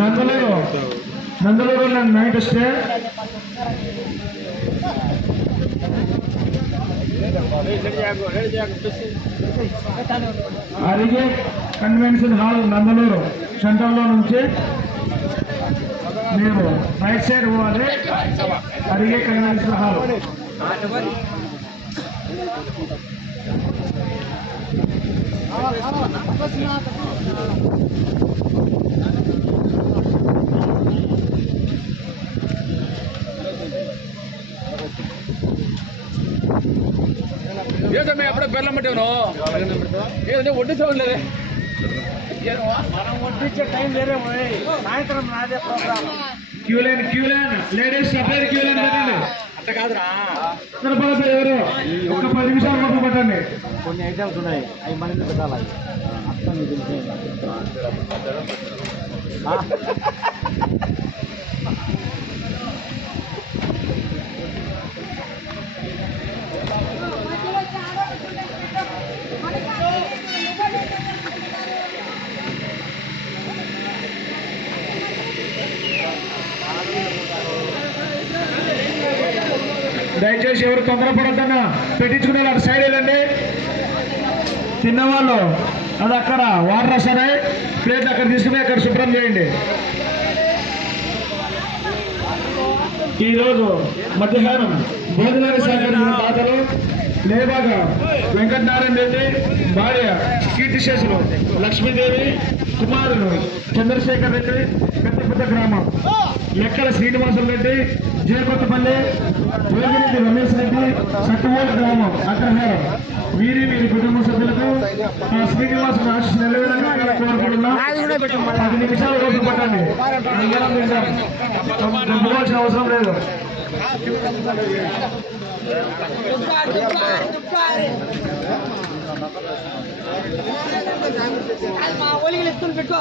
Nandaluru night stay అరిగే convention hall Nandaluru సెంటర్లో నుంచి మీరు రైట్ సైడ్ పోవాలి. అరిగే కన్వెన్షన్ హాల్ ఏదో మేము ఎప్పుడో బెల్లం పెట్టాను ఏదో వడ్డీ చూడలేదు మనం వడ్డించే టైం వేరే సాయంత్రం నాదే program. Queue line ladies separate queue line పెట్టండి. అట్ట కాదురా ఎవరు ఒక 10 నిమిషాలు మొదలు పెట్టండి. కొన్ని ఐటమ్స్ ఉన్నాయి, అవి మనకి పెట్టాలి. దయచేసి ఎవరు తొందరపడద్దన్నా పెట్టించుకునే అటు సైడ్ వెళ్ళండి. తిన్నవాళ్ళు అది అక్కడ వాటర్ వస్తాయి, ప్లేట్లు అక్కడ తీసుకుని అక్కడ శుభ్రం చేయండి. ఈరోజు మధ్యాహ్నం భోజనాన్ని సహకరించిన దాతలు లేబాగా వెంకటనారాయణ రెడ్డి, భార్య కీర్తిశేషులు లక్ష్మీదేవి, కుమారులు చంద్రశేఖర్ రెడ్డి, పెద్దపుట్ట గ్రామం, లెక్కల శ్రీనివాసులు రెడ్డి, జయకొత్తపల్లి, వేగిరెడ్డి రమేష్ రెడ్డి, సట్టుమూల గ్రామం అగ్రహారం, వీరి కుటుంబ సభ్యులకు శ్రీనివాసులు ఆశీస్సు నిలవేయాలని కోరుకుంటున్నాం. 10 నిమిషాలు రోజు పట్టండి. పంపుకోవాల్సిన అవసరం లేదు. మా ఒలిగిలు ఎత్తుకుని పెట్టుకో.